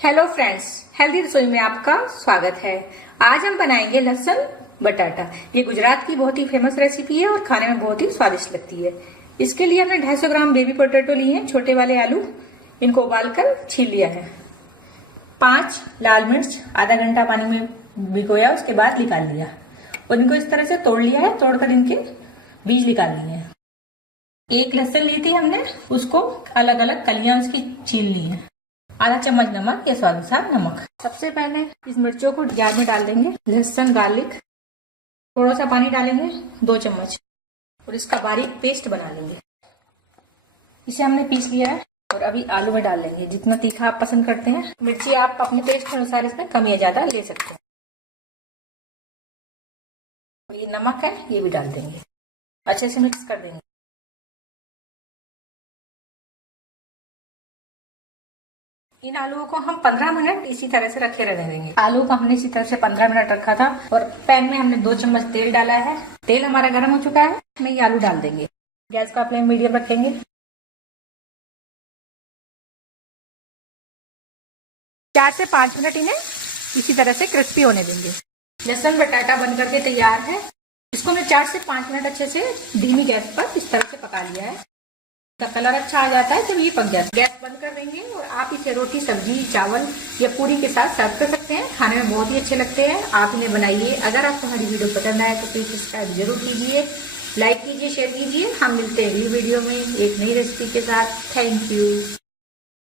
Hello friends, healthy रसोई में आपका स्वागत है। आज हम बनाएंगे लहसुन बटाटा। ये गुजरात की बहुत ही फेमस रेसिपी है और खाने में बहुत ही स्वादिष्ट लगती है। इसके लिए हमने 250 ग्राम बेबी पोटैटो लिए हैं, छोटे वाले आलू। इनको उबालकर छील लिया है। 5 लाल मिर्च आधा घंटा पानी में भिगोया, उसके बाद निकाल लिया और इनको इस तरह से तोड़ लिया है। तोड़कर इनके बीज निकाल लिए हैं। 1 लहसुन ली थी हमने, उसको अलग अलग कलियां उसकी छील ली है। आधा चम्मच नमक या स्वादानुसार नमक। सबसे पहले इस मिर्चों को जार में डाल देंगे। लहसुन गार्लिक, थोड़ा सा पानी डालेंगे 2 चम्मच और इसका बारीक पेस्ट बना लेंगे। इसे हमने पीस लिया है और अभी आलू में डाल लेंगे। जितना तीखा आप पसंद करते हैं, मिर्ची आप अपने टेस्ट के अनुसार इसमें कम या ज्यादा ले सकते हैं। और ये नमक है, ये भी डाल देंगे। अच्छे से मिक्स कर देंगे। इन आलूओं को हम 15 मिनट इसी तरह से रखे रहने देंगे। आलू को हमने इसी तरह से 15 मिनट रखा था और पैन में हमने 2 चम्मच तेल डाला है। तेल हमारा गर्म हो चुका है, इसमें ये आलू डाल देंगे। गैस का फ्लेम मीडियम रखेंगे। 4 से 5 मिनट इन्हें इसी तरह से क्रिस्पी होने देंगे। लहसुन बटाटा बन करके तैयार है। इसको मैं 4 से 5 मिनट अच्छे से धीमी गैस पर इस तरह से पका लिया है। इसका कलर अच्छा आ जाता है जब ये पक जाता है। गैस बंद कर देंगे और आप इसे रोटी, सब्जी, चावल या पूरी के साथ सर्व कर सकते हैं। खाने में बहुत ही अच्छे लगते हैं। आप इन्हें बनाइए। अगर आपको हमारी वीडियो पसंद आए तो प्लीज सब्सक्राइब जरूर कीजिए, लाइक कीजिए, शेयर कीजिए। हम मिलते हैं अगली वीडियो में एक नई रेसिपी के साथ। Thank you.